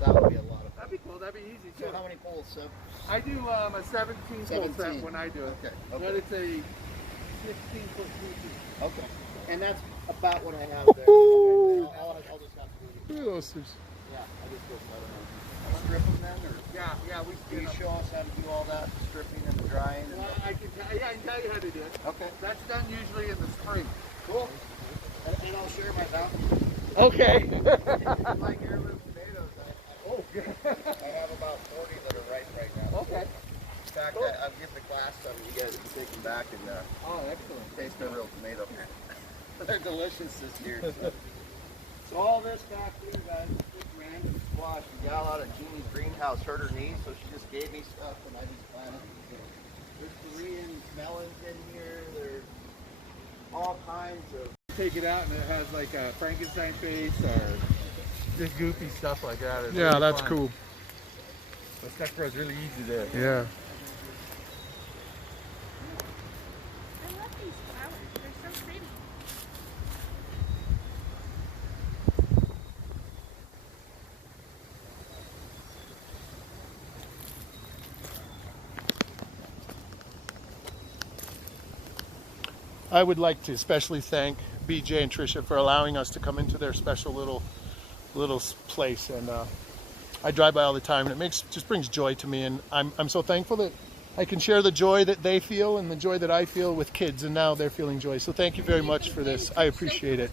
That would be a lot of fun. That'd be cool. That'd be easy too. So how many poles, Seb? I do a 17 pole set when I do it. Okay. But it's a 16-foot PC. Okay. And that's about what I have there. Okay. I'll just have to do it. Look at those. Yeah, I just go set them up. Strip them then, or? Yeah, we Can you show us how to do all that, stripping and drying? And well, I can tell you how to do it. Okay. That's done usually in the spring. Cool. And I'll share my bounty. Okay. Like heirloom tomatoes, I have about 40 that are ripe right now. Okay. In fact, Cool. I'll give the class some. You guys can take them back and Oh, excellent. taste their real tomato. They're delicious this year. So all this back here, guys, is just random squash. We got a lot of Jeannie's greenhouse hurt her knee, so she just gave me stuff and I just planted these. There's Korean melons in here. There's all kinds of. Take it out and it has like a Frankenstein face or just goofy stuff like that. It's Yeah, really that's fun. cool. The stuff grows really easy there. Yeah. I love these flowers. They're so pretty. I would like to especially thank BJ and Tricia for allowing us to come into their special little place, and I drive by all the time, and it just brings joy to me, and I'm so thankful that I can share the joy that they feel and the joy that I feel with kids, and now they're feeling joy. So thank you very much for this. I appreciate it.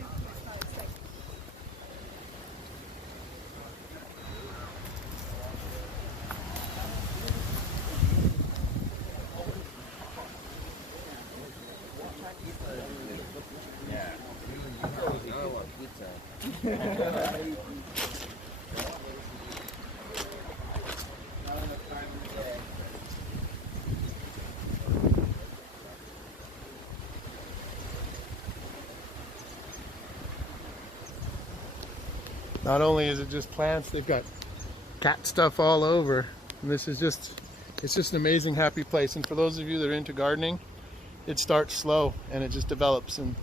Not only is it just plants, they've got cat stuff all over. And this is it's just an amazing, happy place. And for those of you that are into gardening, it starts slow and it just develops. And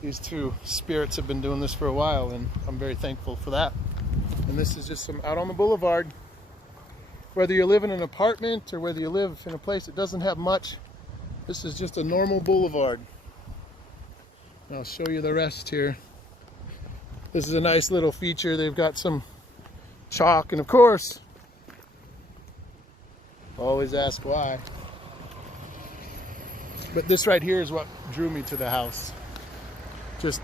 these two spirits have been doing this for a while, and I'm very thankful for that. And this is just some out on the boulevard. Whether you live in an apartment or whether you live in a place that doesn't have much, this is just a normal boulevard. And I'll show you the rest here. This is a nice little feature. They've got some chalk, and of course, always ask why. But this right here is what drew me to the house. Just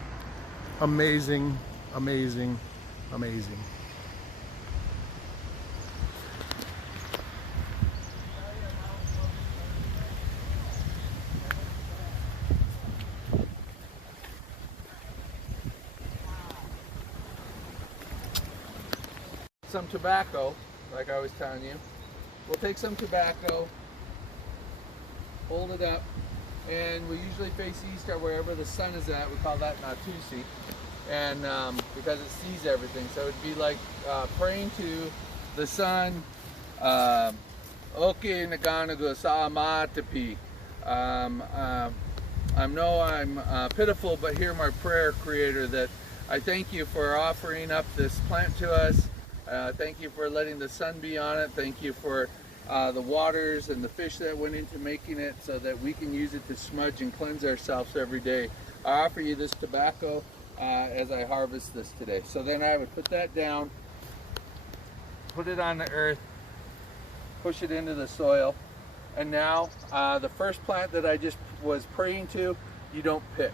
amazing, amazing, amazing. Some tobacco, like I was telling you. We'll take some tobacco, hold it up, and we usually face east or wherever the sun is at. We call that Natusi, and because it sees everything. So it'd be like praying to the sun. Okay, naganago sa amatapi. I know I'm pitiful, but hear my prayer, Creator, that I thank you for offering up this plant to us. Thank you for letting the sun be on it. Thank you for the waters and the fish that went into making it so that we can use it to smudge and cleanse ourselves every day. I offer you this tobacco as I harvest this today. So then I would put that down, put it on the earth, push it into the soil. And now the first plant that I just was praying to, you don't pick.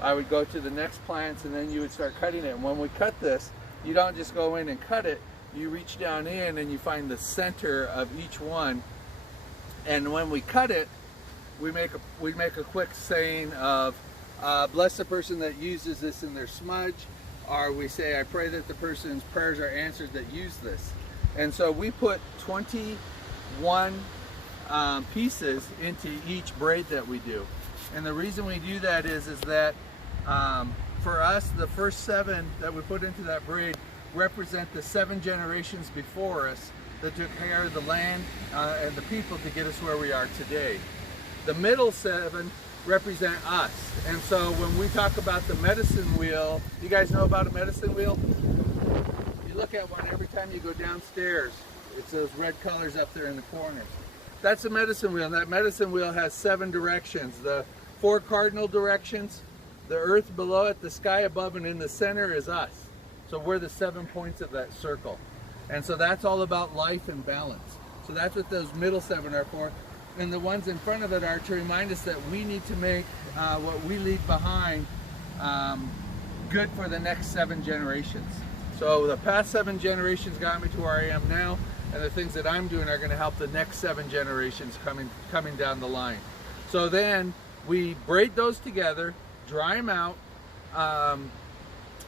I would go to the next plants and then you would start cutting it. And when we cut this, you don't just go in and cut it, you reach down in and you find the center of each one. And when we cut it, we make a quick saying of, bless the person that uses this in their smudge, or we say, I pray that the person's prayers are answered that use this. And so we put 21 pieces into each braid that we do. And the reason we do that is that for us, the first 7 that we put into that braid represent the 7 generations before us that took care of the land and the people to get us where we are today. The middle 7 represent us. And so when we talk about the medicine wheel, you guys know about a medicine wheel? You look at one every time you go downstairs. It's those red colors up there in the corners. That's a medicine wheel, and that medicine wheel has 7 directions. The 4 cardinal directions, the earth below it, the sky above, and in the center is us. So we're the 7 points of that circle. And so that's all about life and balance. So that's what those middle 7 are for. And the ones in front of it are to remind us that we need to make what we leave behind good for the next 7 generations. So the past 7 generations got me to where I am now, and the things that I'm doing are going to help the next 7 generations coming down the line. So then we braid those together, dry them out,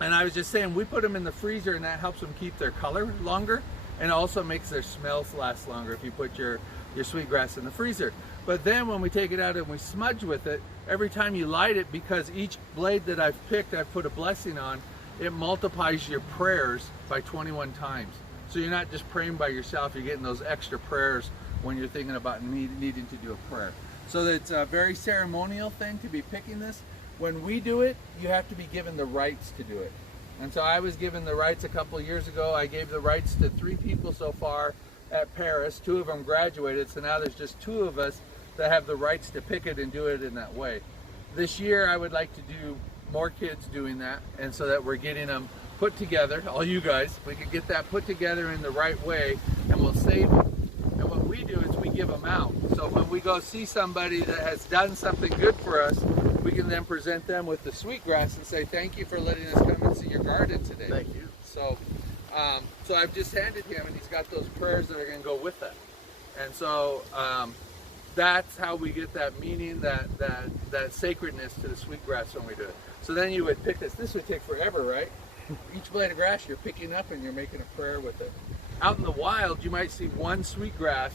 and I was just saying we put them in the freezer, and that helps them keep their color longer, and also makes their smells last longer if you put your sweetgrass in the freezer. But then when we take it out and we smudge with it, every time you light it, because each blade that I've picked, I've put a blessing on, it multiplies your prayers by 21 times. So you're not just praying by yourself, you're getting those extra prayers when you're thinking about needing to do a prayer. So it's a very ceremonial thing to be picking this. When we do it, you have to be given the rights to do it. And so I was given the rights a couple of years ago. I gave the rights to 3 people so far at Paris. 2 of them graduated, so now there's just 2 of us that have the rights to pick it and do it in that way. This year I would like to do more kids doing that, and so that we're getting them put together, all you guys, we can get that put together in the right way, and we'll save them. And what we do is we give them out. So when we go see somebody that has done something good for us, we can then present them with the sweetgrass and say, thank you for letting us come and see your garden today. Thank you. So I've just handed him, and he's got those prayers that are going to go with that. And so that's how we get that meaning, that sacredness to the sweetgrass when we do it. So then you would pick this. This would take forever, right? Each blade of grass you're picking up and you're making a prayer with it. Out in the wild, you might see 1 sweetgrass.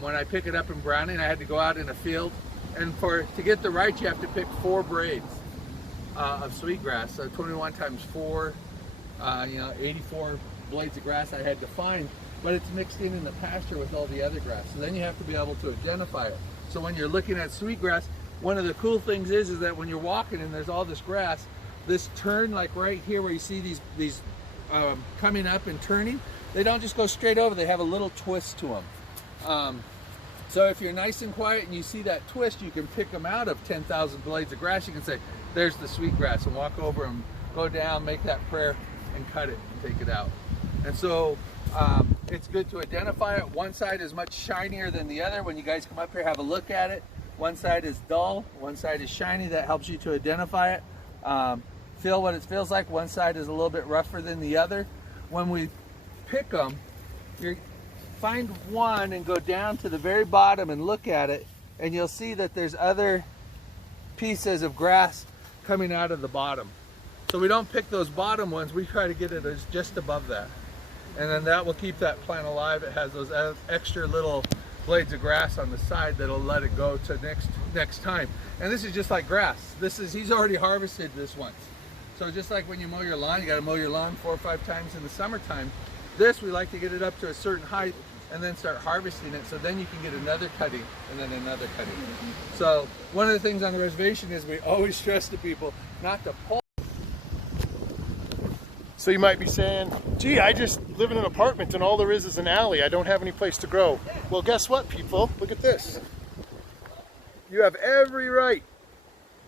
When I pick it up in browning, I had to go out in a field, and to get the right, you have to pick 4 braids of sweetgrass. So 21 times 4, 84 blades of grass I had to find, but it's mixed in the pasture with all the other grass. So then you have to be able to identify it. So when you're looking at sweetgrass, one of the cool things is that when you're walking and there's all this grass, this turn, like right here where you see these coming up and turning, they don't just go straight over, they have a little twist to them. So if you're nice and quiet and you see that twist, you can pick them out of 10,000 blades of grass. You can say, there's the sweetgrass, and walk over and go down, make that prayer, and cut it and take it out. And so it's good to identify it. One side is much shinier than the other. When you guys come up here, have a look at it. One side is dull, one side is shiny. That helps you to identify it. Feel what it feels like. One side is a little bit rougher than the other. When we pick them, you find one and go down to the very bottom and look at it, and you'll see that there's other pieces of grass coming out of the bottom. So we don't pick those bottom ones, we try to get it as just above that. And then that will keep that plant alive. It has those extra little blades of grass on the side that'll let it go to next time. And this is just like grass. He's already harvested this once. So just like when you mow your lawn, you got to mow your lawn 4 or 5 times in the summertime. This, we like to get it up to a certain height and then start harvesting it, so then you can get another cutting and then another cutting. So one of the things on the reservation is we always stress to people not to pull. So you might be saying, gee, I just live in an apartment and all there is an alley. I don't have any place to grow. Well, guess what, people? Look at this. You have every right.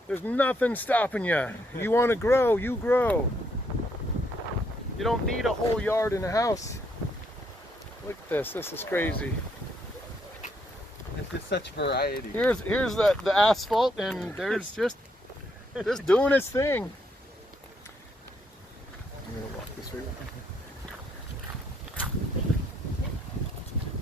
There's nothing stopping you. You want to grow, you grow. You don't need a whole yard in a house. Look at this. This is crazy. This is such variety. Here's the asphalt, and there's just doing its thing. I'm gonna walk this way.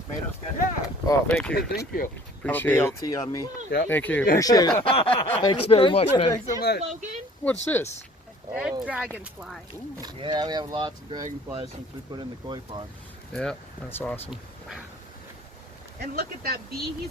Tomatoes good? Yeah. Oh, thank you. Thank you. Appreciate it. BLT on me. Yep. Thank you. Appreciate it. Thanks very much, man. Thanks so much. Logan, What's this? a dead dragonfly. Yeah, we have lots of dragonflies since we put in the koi pond. Yeah, that's awesome. And look at that bee. He's